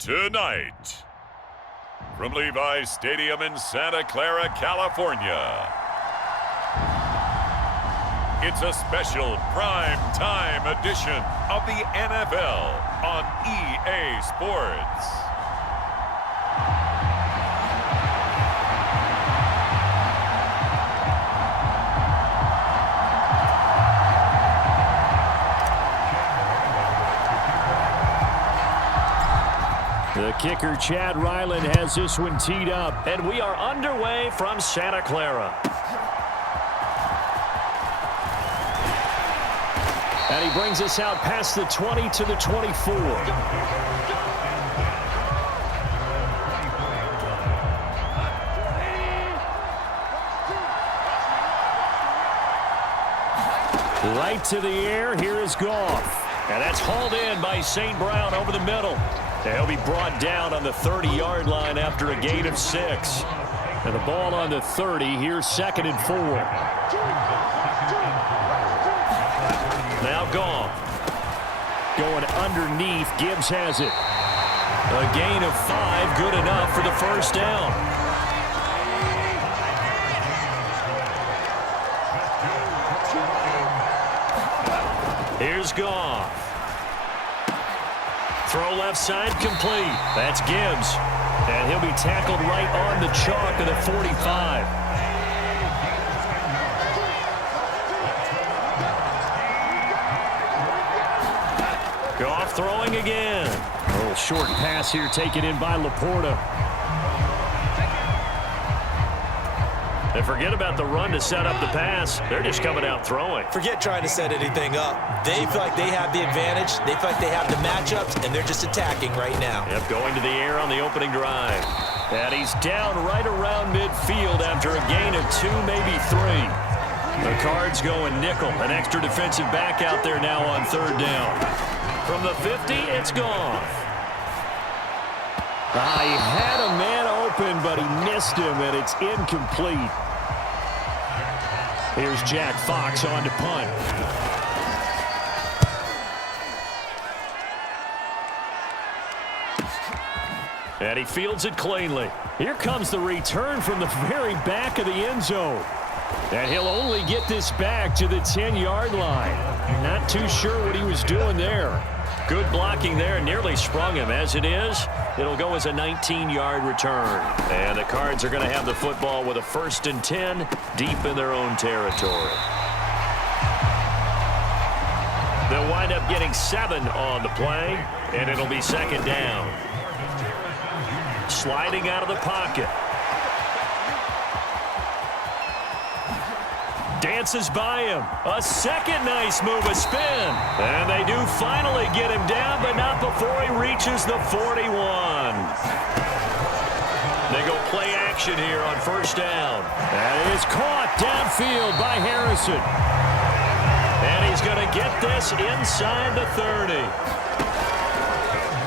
Tonight, from Levi's Stadium in Santa Clara, California, it's a special prime time edition of the NFL on EA Sports. The kicker, Chad Ryland, has this one teed up. And we are underway from Santa Clara. And he brings us out past the 20 to the 24. Right to the air, here is Goff. And that's hauled in by St. Brown over the middle. He'll be brought down on the 30-yard line after a gain of 6. And the ball on the 30, here's 2nd and 4. Now Goff. Going underneath, Gibbs has it. A gain of 5, good enough for the first down. Here's Goff. Throw left side complete. That's Gibbs. And he'll be tackled right on the chalk of the 45. Goff throwing again. A little short pass here taken in by Laporta. And forget about the run to set up the pass. They're just coming out throwing. Forget trying to set anything up. They feel like they have the advantage. They feel like they have the matchups, and they're just attacking right now. Yep, going to the air on the opening drive. And he's down right around midfield after a gain of 2, maybe 3. The Cards going nickel. An extra defensive back out there now on 3rd down. From the 50, it's Goff. He had a man open, but he missed him, and it's incomplete. Here's Jack Fox on to punt. And he fields it cleanly. Here comes the return from the very back of the end zone. And he'll only get this back to the 10-yard line. Not too sure what he was doing there. Good blocking there, nearly sprung him. As it is, it'll go as a 19-yard return. And the Cards are going to have the football with a 1st and 10 deep in their own territory. They'll wind up getting 7 on the play, and it'll be 2nd down. Sliding out of the pocket. Dances by him. A second nice move, a spin. And they do finally get him down, but not before he reaches the 41. They go play action here on 1st down. That is caught downfield by Harrison. And he's going to get this inside the 30.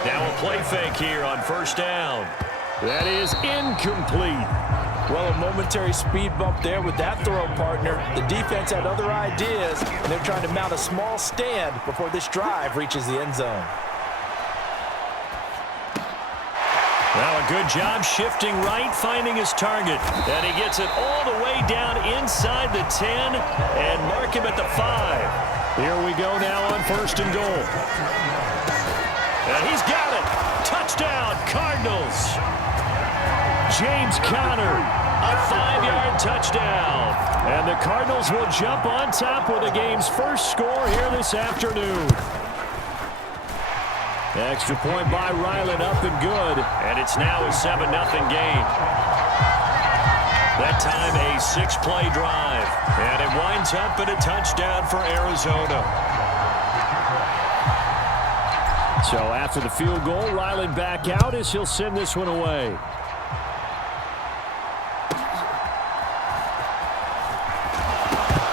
Now a play fake here on 1st down. That is incomplete. Well, a momentary speed bump there with that throw, partner. The defense had other ideas, and they're trying to mount a small stand before this drive reaches the end zone. Well, a good job shifting right, finding his target. And he gets it all the way down inside the 10 and mark him at the 5. Here we go now on 1st and goal. And he's got it. Touchdown, Cardinals. James Conner, a 5-yard touchdown. And the Cardinals will jump on top with the game's first score here this afternoon. Extra point by Ryland, up and good. And it's now a 7-0 game. That time a 6-play drive. And it winds up in a touchdown for Arizona. So after the field goal, Ryland back out as he'll send this one away.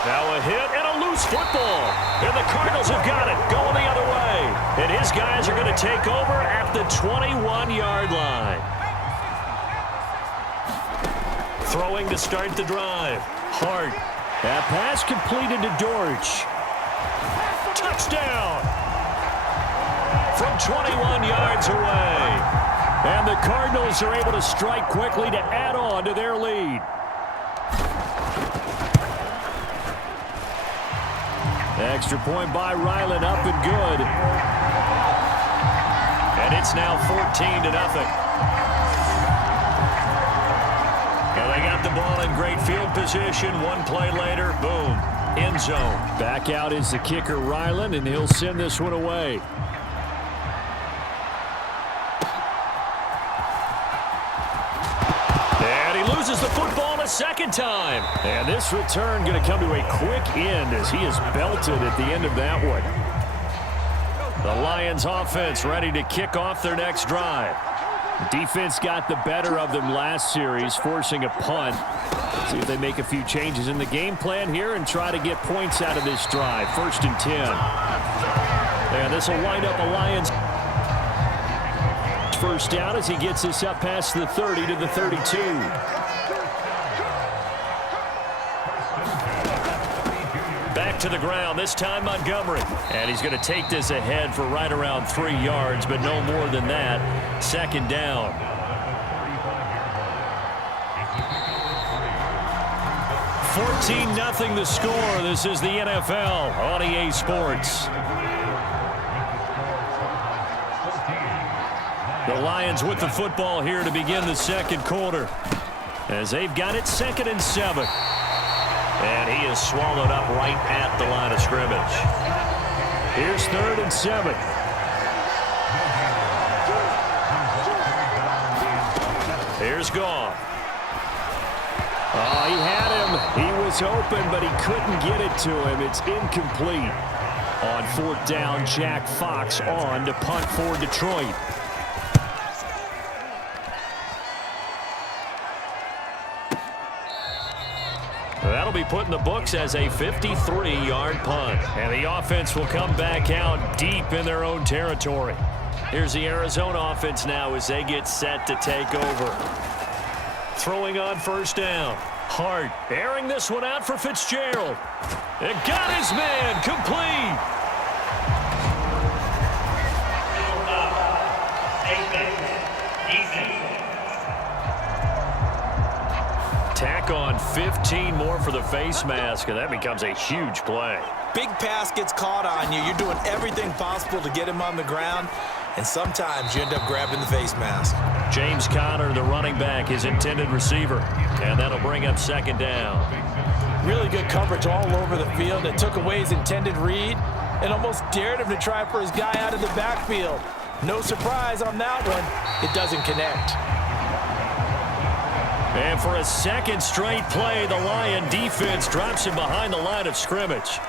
Now a hit and a loose football. And the Cardinals have got it, going the other way. And his guys are going to take over at the 21-yard line. Throwing to start the drive. Hart. That pass completed to Dortch. Touchdown. from 21 yards away. And the Cardinals are able to strike quickly to add on to their lead. Extra point by Ryland, up and good. And it's now 14-0. Well, they got the ball in great field position. One play later, boom, end zone. Back out is the kicker, Ryland, and he'll send this one away. Loses the football a second time. And this return going to come to a quick end as he is belted at the end of that one. The Lions offense ready to kick off their next drive. Defense got the better of them last series, forcing a punt. See if they make a few changes in the game plan here and try to get points out of this drive. 1st and 10. And this will wind up a Lions first down as he gets this up past the 30 to the 32. Back to the ground, this time Montgomery. And he's going to take this ahead for right around 3 yards, but no more than that. 2nd down. $14-0 the score. This is the NFL on EA Sports. The Lions with the football here to begin the second quarter, as they've got it 2nd and 7. And he is swallowed up right at the line of scrimmage. Here's 3rd and 7. Here's Goff. Oh, he had him. He was open, but he couldn't get it to him. It's incomplete. On 4th down, Jack Fox on to punt for Detroit. That'll be put in the books as a 53-yard punt. And the offense will come back out deep in their own territory. Here's the Arizona offense now as they get set to take over. Throwing on 1st down. Hart airing this one out for Fitzgerald. It got his man complete. Tack on 15 more for the face mask, and that becomes a huge play. Big pass gets caught on you. You're doing everything possible to get him on the ground, and sometimes you end up grabbing the face mask. James Conner, the running back, his intended receiver, and that'll bring up 2nd down. Really good coverage all over the field. It took away his intended read and almost dared him to try for his guy out of the backfield. No surprise on that one. It doesn't connect. And for a 2nd straight play, the Lion defense drops him behind the line of scrimmage.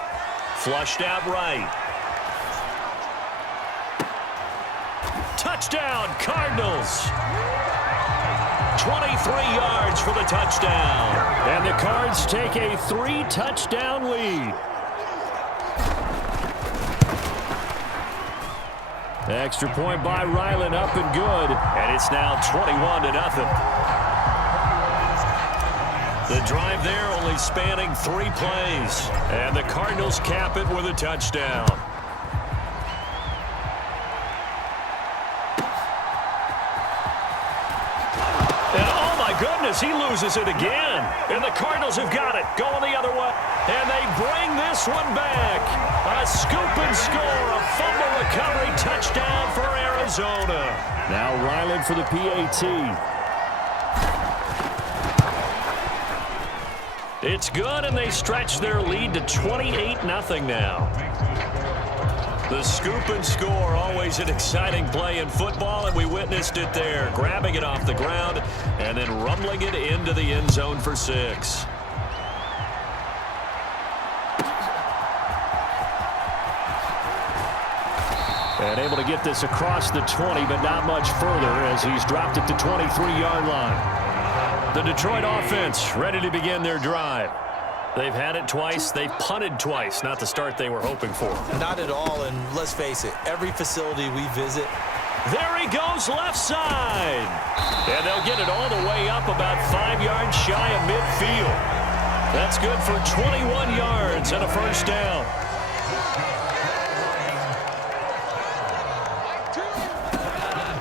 Flushed out right. Touchdown, Cardinals. 23 yards for the touchdown. And the Cards take a 3-touchdown lead. Extra point by Ryland, up and good. And it's now 21-0. The drive there only spanning 3 plays. And the Cardinals cap it with a touchdown. And oh my goodness, he loses it again. And the Cardinals have got it, going the other way. And they bring this one back. A scoop and score, a fumble recovery touchdown for Arizona. Now Ryland for the PAT. It's good, and they stretch their lead to 28-0 now. The scoop and score, always an exciting play in football, and we witnessed it there, grabbing it off the ground and then rumbling it into the end zone for 6. And able to get this across the 20, but not much further as he's dropped it to 23-yard line. The Detroit offense ready to begin their drive. They've had it twice. They've punted twice. Not the start they were hoping for. Not at all, and let's face it, every facility we visit. There he goes, left side. And they'll get it all the way up about 5 yards shy of midfield. That's good for 21 yards and a 1st down.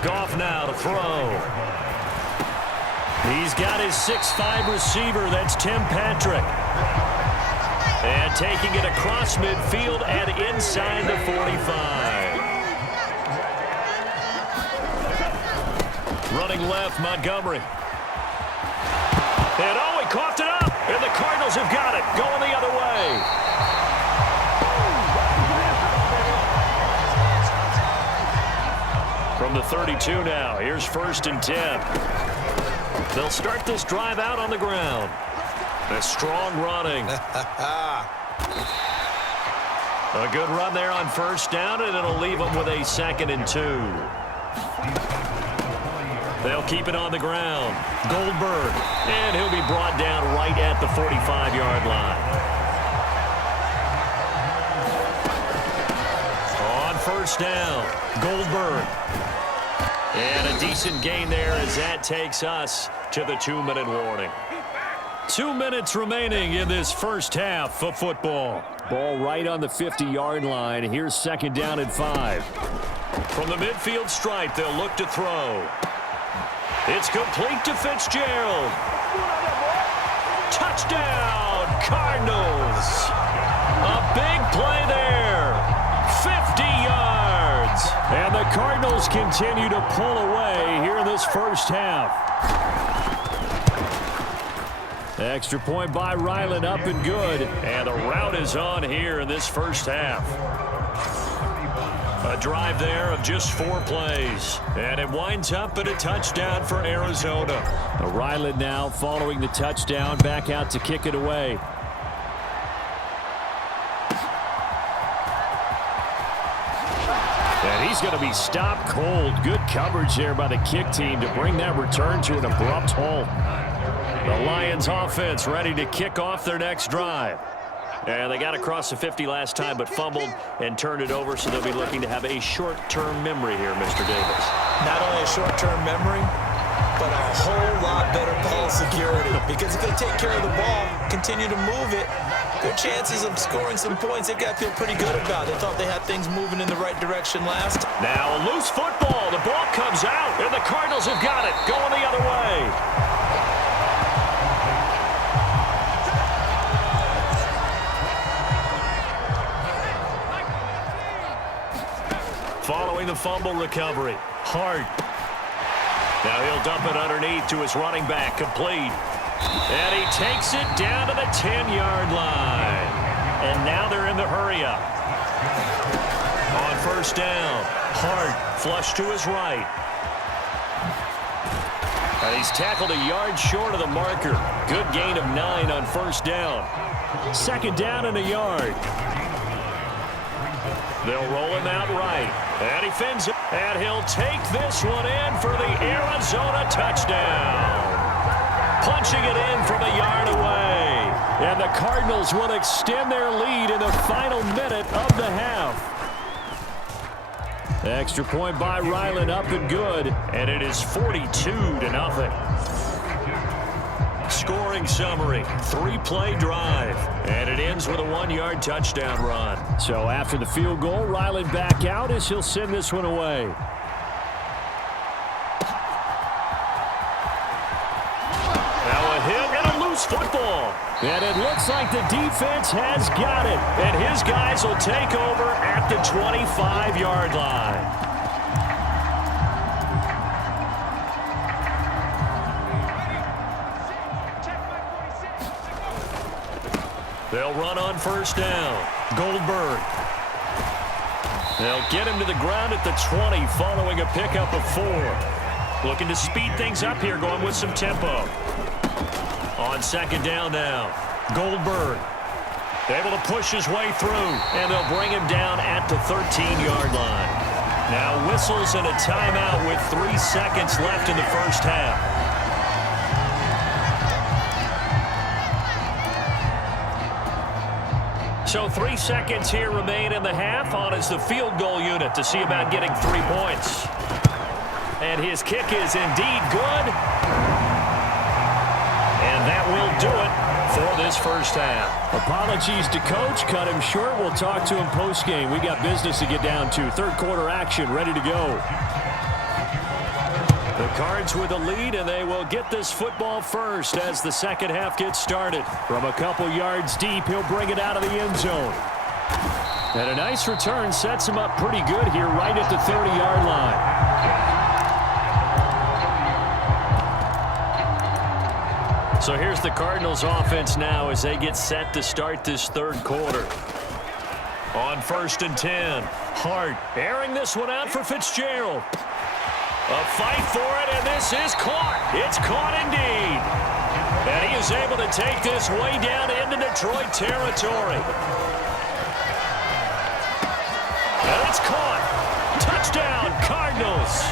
kick off now to throw. He's got his 6'5" receiver. That's Tim Patrick. And taking it across midfield and inside the 45. Running left, Montgomery. And oh, he coughed it up. And the Cardinals have got it. Going the other way. From the 32 now, here's 1st and 10. They'll start this drive out on the ground. A strong running. A good run there on 1st down, and it'll leave them with a 2nd and 2. They'll keep it on the ground. Goldberg, and he'll be brought down right at the 45-yard line. On 1st down, Goldberg. And a decent gain there as that takes us to the 2-minute warning. 2 minutes remaining in this first half of football. Ball right on the 50-yard line. Here's 2nd down and 5. From the midfield stripe, they'll look to throw. It's complete to Fitzgerald. Touchdown, Cardinals. A big play there. 50 yards. And the Cardinals continue to pull away here in this first half. Extra point by Ryland, up and good. And the route is on here in this first half. A drive there of just 4 plays. And it winds up at a touchdown for Arizona. Ryland now following the touchdown, back out to kick it away. And he's going to be stopped cold. Good coverage there by the kick team to bring that return to an abrupt halt. The Lions offense ready to kick off their next drive. And they got across the 50 last time but fumbled and turned it over, so they'll be looking to have a short-term memory here, Mr. Davis. Not only a short-term memory, but a whole lot better ball security. Because if they take care of the ball, continue to move it, their chances of scoring some points, they've got to feel pretty good about. They thought they had things moving in the right direction last. Now a loose football. The ball comes out, and the Cardinals have got it. Going the other way. Following the fumble recovery, Hart. Now he'll dump it underneath to his running back, complete. And he takes it down to the 10-yard line. And now they're in the hurry-up. On 1st down, Hart flush to his right. And he's tackled a yard short of the marker. Good gain of 9 on 1st down. 2nd down and a yard. They'll roll him out right. And he fins it. And he'll take this one in for the Arizona touchdown. Punching it in from a yard away. And the Cardinals will extend their lead in the final minute of the half. Extra point by Ryland, up and good. And it is 42-0. Scoring summary, 3-play drive. And it ends with a 1-yard touchdown run. So after the field goal, Ryland back out as he'll send this one away. Now a hit and a loose football. And it looks like the defense has got it. And his guys will take over at the 25-yard line. They'll run on 1st down. Goldberg. They'll get him to the ground at the 20 following a pickup of 4. Looking to speed things up here, going with some tempo. On 2nd down now, Goldberg able to push his way through, and they'll bring him down at the 13-yard line. Now whistles and a timeout with 3 seconds left in the first half. So 3 seconds here remain in the half. On is the field goal unit to see about getting 3 points. And his kick is indeed good. And that will do it for this first half. Apologies to Coach. Cut him short. We'll talk to him post-game. We got business to get down to. 3rd quarter action ready to go. The Cards with a lead, and they will get this football first as the second half gets started. From a couple yards deep, he'll bring it out of the end zone. And a nice return sets him up pretty good here right at the 30-yard line. So here's the Cardinals offense now as they get set to start this third quarter. On 1st and 10, Hart airing this one out for Fitzgerald. A fight for it, and this is caught. It's caught indeed. And he is able to take this way down into Detroit territory. And it's caught. Touchdown, Cardinals.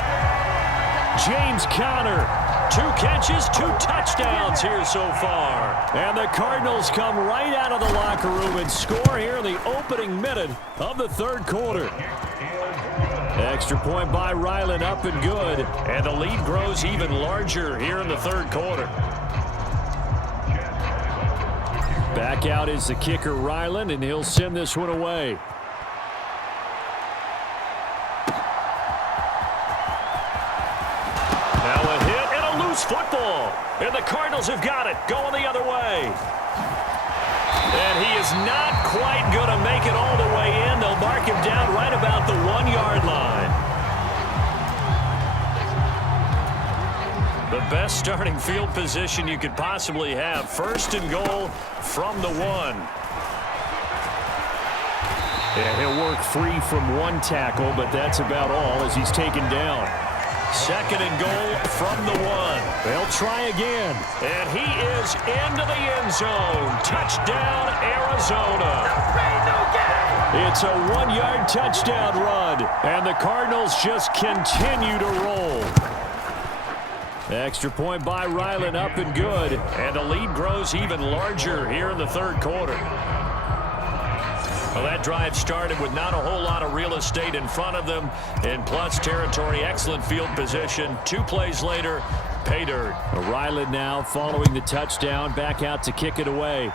James Conner. 2 catches, 2 touchdowns here so far. And the Cardinals come right out of the locker room and score here in the opening minute of the third quarter. Extra point by Ryland, up and good. And the lead grows even larger here in the third quarter. Back out is the kicker, Ryland, and he'll send this one away. Now a hit and a loose football. And the Cardinals have got it, going the other way. And he is not quite going to make it all the way in. They'll mark him down right about the 1-yard line. The best starting field position you could possibly have. 1st and goal from the 1. And he'll work free from 1 tackle, but that's about all as he's taken down. 2nd and goal from the 1. They'll try again. And he is into the end zone. Touchdown, Arizona. It's a 1-yard touchdown run. And the Cardinals just continue to roll. Extra point by Ryland, up and good. And the lead grows even larger here in the third quarter. Well, that drive started with not a whole lot of real estate in front of them. In plus territory, excellent field position. 2 plays later, pay dirt. Ryland now following the touchdown, back out to kick it away.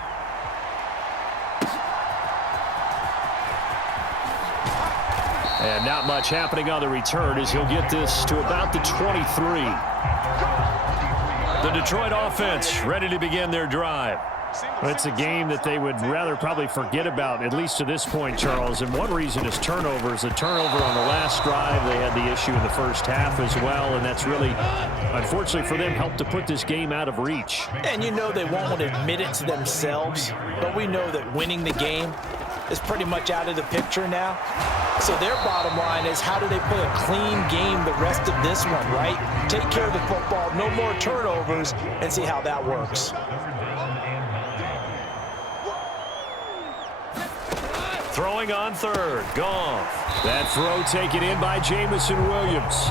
And not much happening on the return as he'll get this to about the 23. The Detroit offense ready to begin their drive. It's a game that they would rather probably forget about, at least to this point, Charles. And one reason is turnovers. A turnover on the last drive. They had the issue in the first half as well, and that's really, unfortunately for them, helped to put this game out of reach. And you know they won't admit it to themselves, but we know that winning the game is pretty much out of the picture now. So their bottom line is, how do they play a clean game the rest of this one, right? Take care of the football, no more turnovers, and see how that works. Throwing on 3rd, Goff. That throw taken in by Jamison Williams.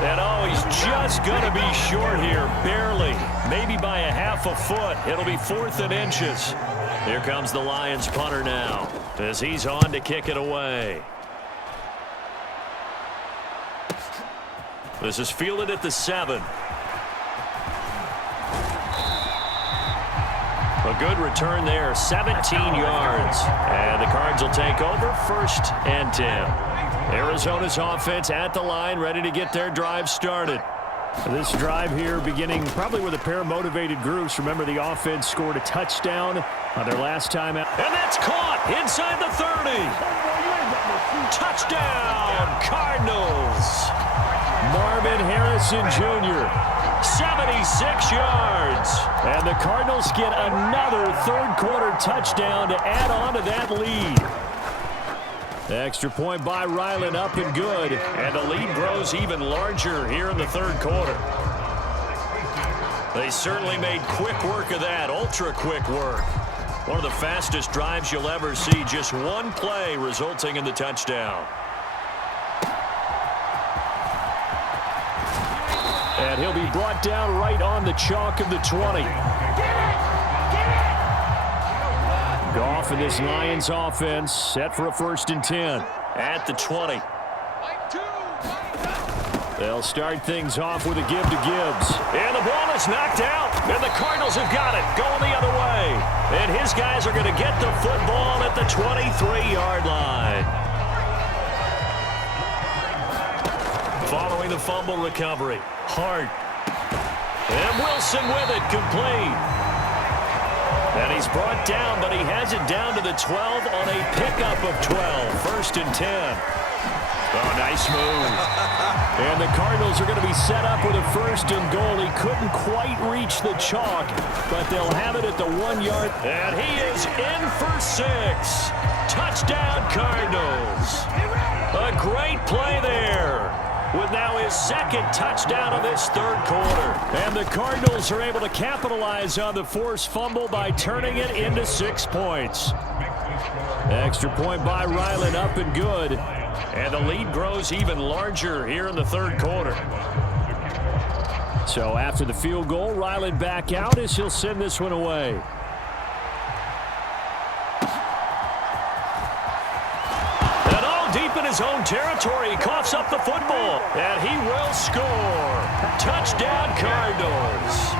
And oh, he's just going to be short here, barely. Maybe by a half a foot. It'll be 4th and inches. Here comes the Lions punter now as he's on to kick it away. This is fielded at the 7. A good return there, 17 yards. And the Cards will take over, 1st and 10. Arizona's offense at the line, ready to get their drive started. This drive here beginning probably with a pair of motivated groups. Remember, the offense scored a touchdown on their last time out. And that's caught inside the 30. Touchdown, Cardinals. Marvin Harrison Jr. 76 yards. And the Cardinals get another third quarter touchdown to add on to that lead. Extra point by Ryland, up and good. And the lead grows even larger here in the third quarter. They certainly made quick work of that, ultra quick work. One of the fastest drives you'll ever see, just 1 play resulting in the touchdown. And he'll be brought down right on the chalk of the 20. Goff and this Lions offense set for a 1st and 10. At the 20. They'll start things off with a give to Gibbs. And the ball is knocked out. And the Cardinals have got it, going the other way. And his guys are going to get the football at the 23-yard line. Following the fumble recovery. Hart. And Wilson with it, complete. And he's brought down, but he has it down to the 12 on a pickup of 12. 1st and 10. Oh, nice move. And the Cardinals are going to be set up with a 1st and goal. He couldn't quite reach the chalk, but they'll have it at the 1 yard. And he is in for 6. Touchdown, Cardinals. A great play there, with now his 2nd touchdown of this 3rd quarter. And the Cardinals are able to capitalize on the forced fumble by turning it into 6 points. Extra point by Ryland, up and good. And the lead grows even larger here in the 3rd quarter. So after the field goal, Ryland back out as he'll send this one away. And all deep in his own territory, he coughs up the football. And he will score. Touchdown, Cardinals.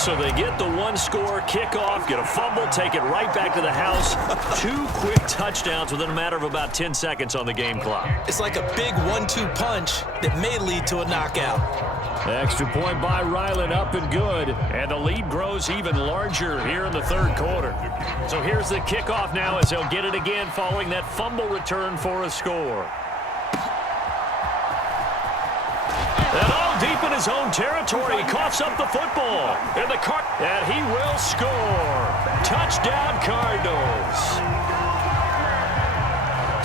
So they get the 1-score kickoff, get a fumble, take it right back to the house. 2 quick touchdowns within a matter of about 10 seconds on the game clock. It's like a big 1-2 punch that may lead to a knockout. Extra point by Ryland, up and good. And the lead grows even larger here in the 3rd quarter. So here's the kickoff now as they'll get it again following that fumble return for a score. And all deep in his own territory, he coughs up the football. And he will score. Touchdown, Cardinals.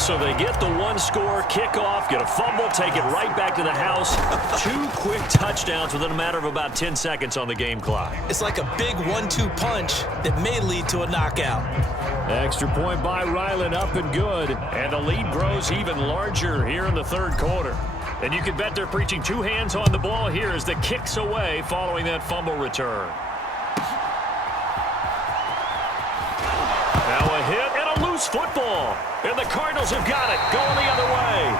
So they get the 1-score kickoff, get a fumble, take it right back to the house. 2 quick touchdowns within a matter of about 10 seconds on the game clock. It's like a big 1-2 punch that may lead to a knockout. Extra point by Ryland, up and good. And the lead grows even larger here in the 3rd quarter. And you can bet they're preaching 2 hands on the ball here as the kick's away following that fumble return. Now a hit and a loose football. And the Cardinals have got it, going the other way.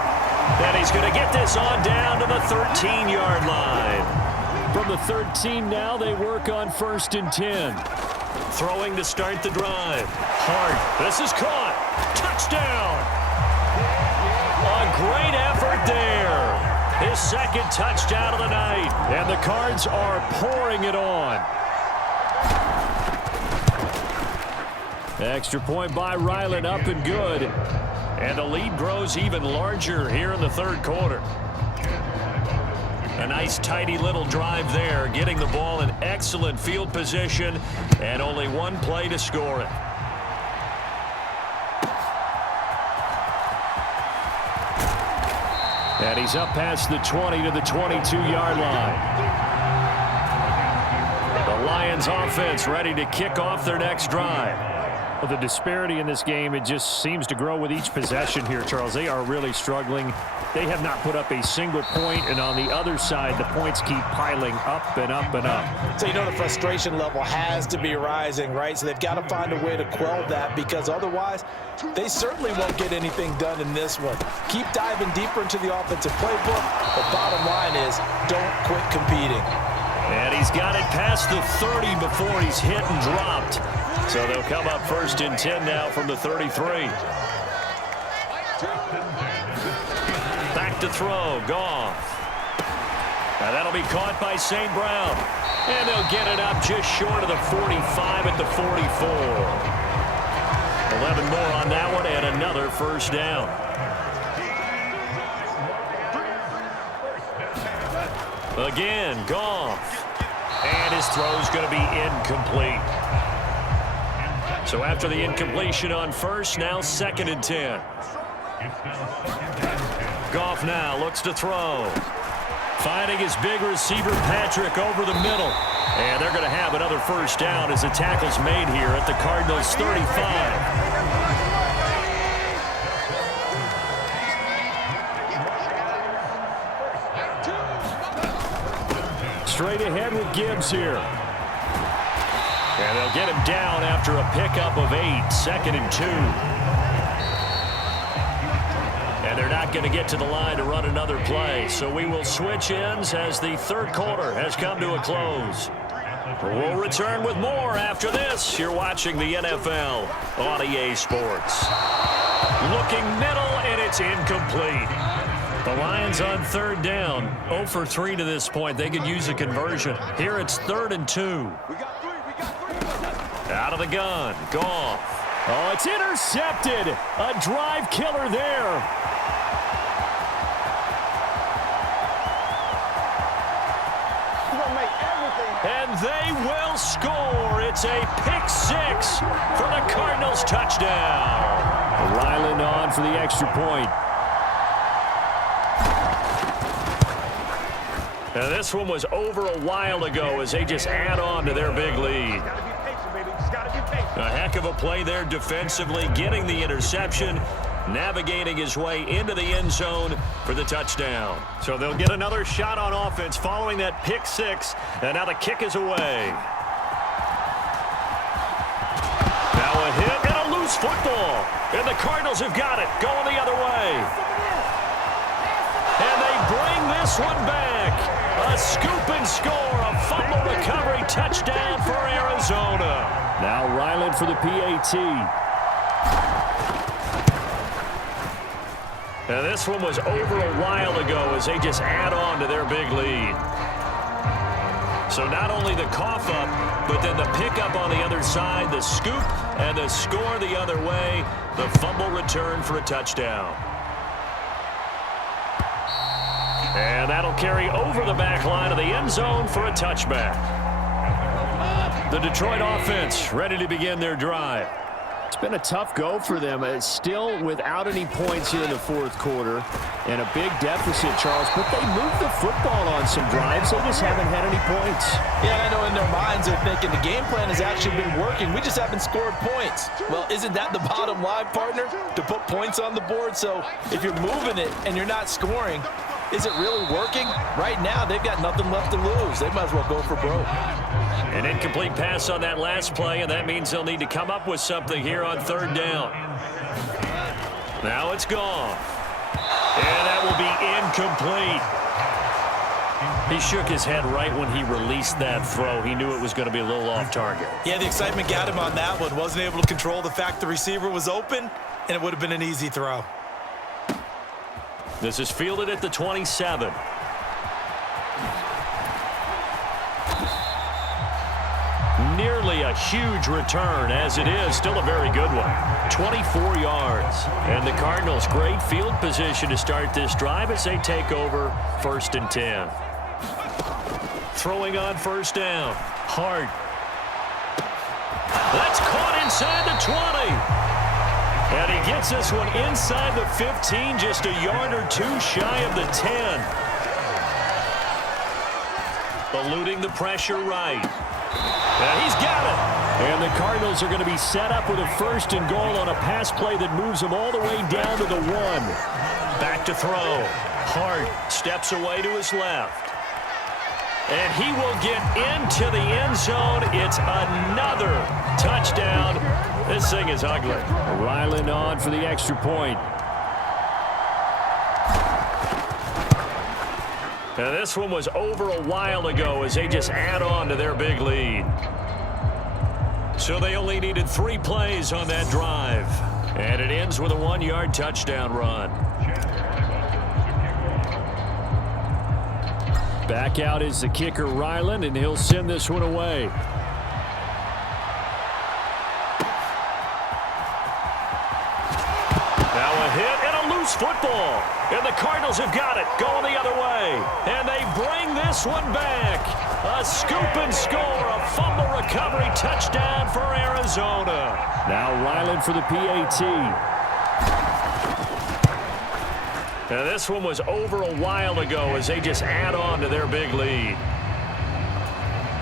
And he's going to get this on down to the 13-yard line. From the 13 now, they work on 1st and 10. Throwing to start the drive. Hart. This is caught. Touchdown. A great effort there. His 2nd touchdown of the night. And the Cards are pouring it on. Extra point by Ryland, up and good. And the lead grows even larger here in the 3rd quarter. A nice, tidy little drive there, getting the ball in excellent field position, and only 1 play to score it. And he's up past the 20 to the 22-yard line. The Lions offense ready to kick off their next drive. Well, the disparity in this game, it just seems to grow with each possession here, Charles. They are really struggling. They have not put up a single point, and on the other side, the points keep piling up and up and up. So you know the frustration level has to be rising, right? So they've got to find a way to quell that, because otherwise they certainly won't get anything done in this one. Keep diving deeper into the offensive playbook. The bottom line is don't quit competing. And he's got it past the 30 before he's hit and dropped. So they'll come up 1st and 10 now from the 33. Back to throw, Goff. Now that'll be caught by St. Brown. And they'll get it up just short of the 45 at the 44. 11 more on that one and another 1st down. Again, Goff. And his throw's going to be incomplete. So after the incompletion on 1st, now 2nd and 10. Goff now looks to throw. Finding his big receiver, Patrick, over the middle. And they're going to have another 1st down as the tackle's made here at the Cardinals' 35. Straight ahead with Gibbs here. And they'll get him down after a pickup of 8, 2nd and 2. And they're not going to get to the line to run another play. So we will switch ends as the 3rd quarter has come to a close. We'll return with more after this. You're watching the NFL on EA Sports. Looking middle, and it's incomplete. The Lions on third down, 0 for 3 to this point. They could use a conversion. Here it's 3rd and 2. Out of the gun, Goff. Oh, it's intercepted. A drive killer there. And they will score. It's a pick 6 for the Cardinals touchdown. Ryland on for the extra point. Now this one was over a while ago as they just add on to their big lead. A heck of a play there defensively, getting the interception, navigating his way into the end zone for the touchdown. So they'll get another shot on offense following that pick 6, and now the kick is away. Now a hit and a loose football, and the Cardinals have got it, going the other way. And they bring this one back. A scoop and score, a fumble recovery touchdown for Arizona. Now Ryland for the PAT. Now this one was over a while ago as they just add on to their big lead. So not only the cough up, but then the pickup on the other side, the scoop, and the score the other way, the fumble return for a touchdown. And that'll carry over the back line of the end zone for a touchback. The Detroit offense ready to begin their drive. It's been a tough go for them. It's still without any points here in the fourth quarter and a big deficit, Charles, but they moved the football on some drives. They just haven't had any points. Yeah, I know in their minds they're thinking the game plan has actually been working. We just haven't scored points. Well, isn't that the bottom line, partner? To put points on the board. So if you're moving it and you're not scoring, is it really working? Right now, they've got nothing left to lose. They might as well go for broke. An incomplete pass on that last play, and that means they'll need to come up with something here on third down. Now it's gone. And that will be incomplete. He shook his head right when he released that throw. He knew it was going to be a little off target. Yeah, the excitement got him on that one. Wasn't able to control the fact the receiver was open, and it would have been an easy throw. This is fielded at the 27. Nearly a huge return, as it is still a very good one. 24 yards. And the Cardinals, great field position to start this drive as they take over 1st and 10. Throwing on first down. Hart. That's caught inside the 20. And he gets this one inside the 15, just a yard or two shy of the 10. Eluding the pressure right. And he's got it. And the Cardinals are going to be set up with a 1st and goal on a pass play that moves them all the way down to the 1. Back to throw. Hart steps away to his left. And he will get into the end zone. It's another touchdown. This thing is ugly. Ryland on for the extra point. Now this one was over a while ago as they just add on to their big lead. So they only needed 3 plays on that drive. And it ends with a 1-yard touchdown run. Back out is the kicker, Ryland, and he'll send this one away. Now a hit and a loose football. And the Cardinals have got it, going the other way. And they bring this one back. A scoop and score, a fumble recovery touchdown for Arizona. Now Ryland for the PAT. Now this one was over a while ago as they just add on to their big lead.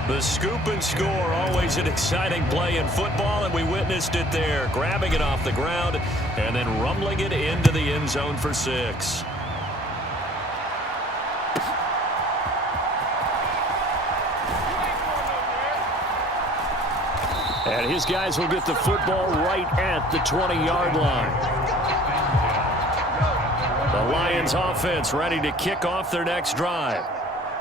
The scoop and score, always an exciting play in football, and we witnessed it there, grabbing it off the ground and then rumbling it into the end zone for 6. And his guys will get the football right at the 20-yard line. The Lions offense ready to kick off their next drive.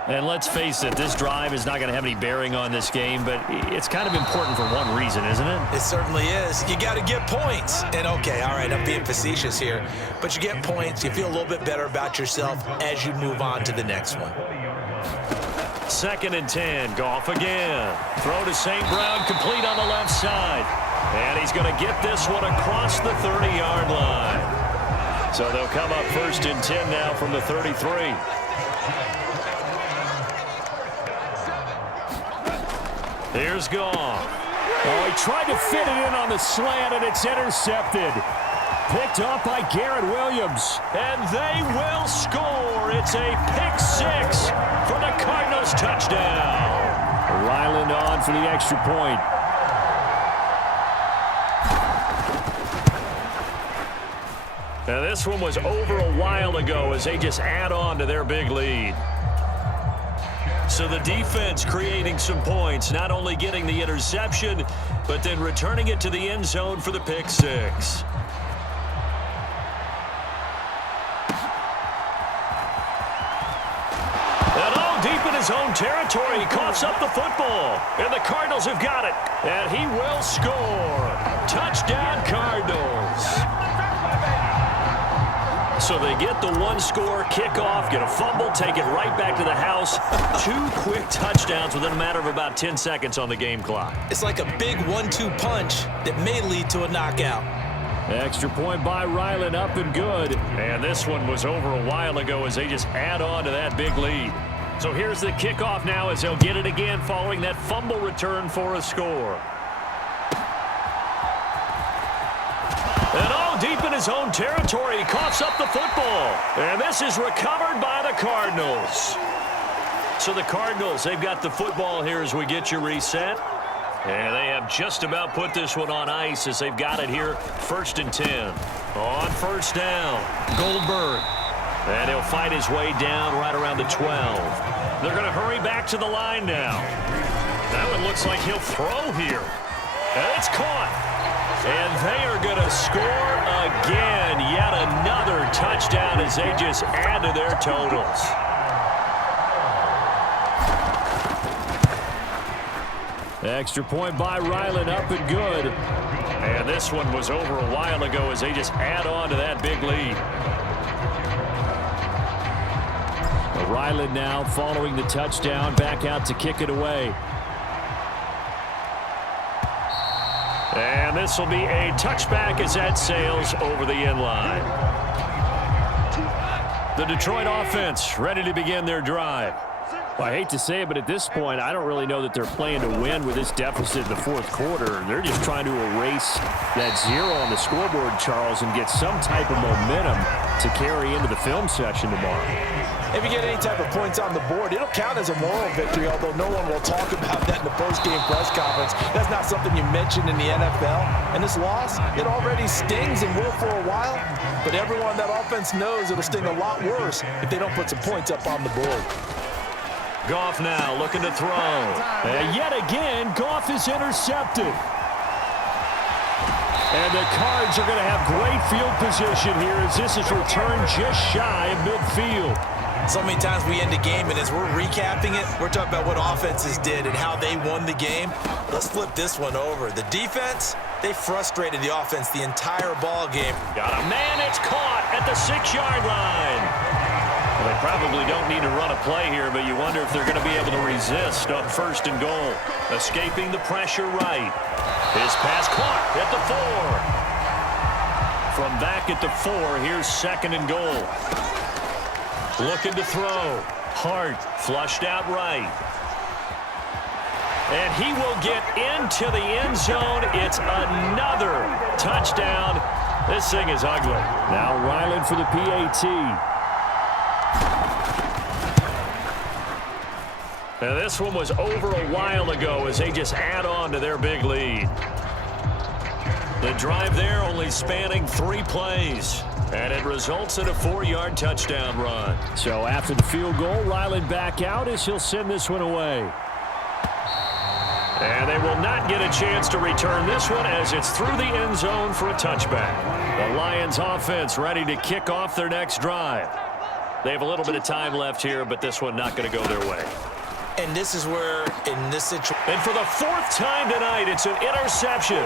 And let's face it, this drive is not going to have any bearing on this game, but it's kind of important for one reason, isn't it? It certainly is. You got to get points. And okay, all right, I'm being facetious here, but you get points, you feel a little bit better about yourself as you move on to the next one. 2nd and 10, Goff again. Throw to St. Brown, complete on the left side. And he's going to get this one across the 30-yard line. So they'll come up 1st and 10 now from the 33. Here's Goff. Oh, he tried to fit it in on the slant, and it's intercepted. Picked up by Garrett Williams. And they will score. It's a pick 6 for the Cardinals touchdown. Ryland on for the extra point. Now this one was over a while ago as they just add on to their big lead. So the defense creating some points, not only getting the interception, but then returning it to the end zone for the pick 6. And all deep in his own territory, he coughs up the football. And the Cardinals have got it. And he will score. Touchdown, Cardinals. So they get the one-score kickoff, get a fumble, take it right back to the house. 2 quick touchdowns within a matter of about 10 seconds on the game clock. It's like a big 1-2 punch that may lead to a knockout. Extra point by Ryland, up and good. And this one was over a while ago as they just add on to that big lead. So here's the kickoff now as they'll get it again following that fumble return for a score. And all deep in his own territory, he coughs up the football. And this is recovered by the Cardinals. So the Cardinals, they've got the football here as we get you reset. And they have just about put this one on ice as they've got it here. 1st and 10. On 1st down, Goldberg. And he'll fight his way down right around the 12. They're going to hurry back to the line now. That one looks like he'll throw here. And it's caught. And they are going to score again. Yet another touchdown as they just add to their totals. Extra point by Ryland, up and good. And this one was over a while ago as they just add on to that big lead. Ryland now following the touchdown, back out to kick it away. And this will be a touchback as that sails over the end line. The Detroit offense ready to begin their drive. Well, I hate to say it, but at this point, I don't really know that they're playing to win with this deficit in the 4th quarter. They're just trying to erase that 0 on the scoreboard, Charles, and get some type of momentum to carry into the film session tomorrow. If you get any type of points on the board, it'll count as a moral victory, although no one will talk about that in the post-game press conference. That's not something you mentioned in the NFL. And this loss, it already stings and will for a while, but everyone on that offense knows it'll sting a lot worse if they don't put some points up on the board. Goff now looking to throw. And yet again, Goff is intercepted. And the Cards are going to have great field position here as this is returned just shy of midfield. So many times we end a game, and as we're recapping it, we're talking about what offenses did and how they won the game. Let's flip this one over. The defense, they frustrated the offense the entire ball game. Got a man, it's caught at the 6-yard line. Well, they probably don't need to run a play here, but you wonder if they're going to be able to resist on 1st and goal. Escaping the pressure right. His pass caught at the 4. From back at the 4, here's 2nd and goal. Looking to throw. Hart flushed out right. And he will get into the end zone. It's another touchdown. This thing is ugly. Now Ryland for the PAT. Now this one was over a while ago as they just add on to their big lead. The drive there only spanning 3 plays. And it results in a 4-yard touchdown run. So after the field goal, Ryland back out as he'll send this one away. And they will not get a chance to return this one as it's through the end zone for a touchback. The Lions offense ready to kick off their next drive. They have a little bit of time left here, but this one not going to go their way. And this is where, in this situation... And for the fourth time tonight, it's an interception.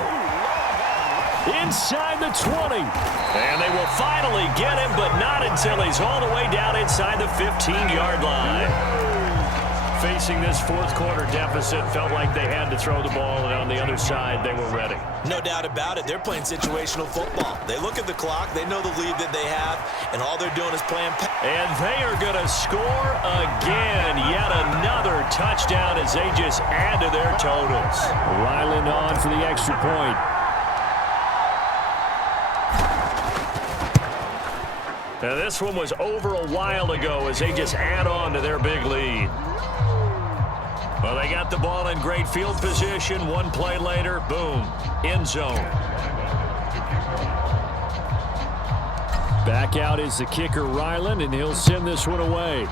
Inside the 20. And they will finally get him, but not until he's all the way down inside the 15-yard line. Facing this fourth quarter deficit, felt like they had to throw the ball, and on the other side, they were ready. No doubt about it. They're playing situational football. They look at the clock. They know the lead that they have, and all they're doing is playing. And they are going to score again. Yet another touchdown as they just add to their totals. Ryland on for the extra point. Now, this one was over a while ago as they just add on to their big lead. Well, they got the ball in great field position. One play later, boom, end zone. Back out is the kicker, Ryland, and he'll send this one away.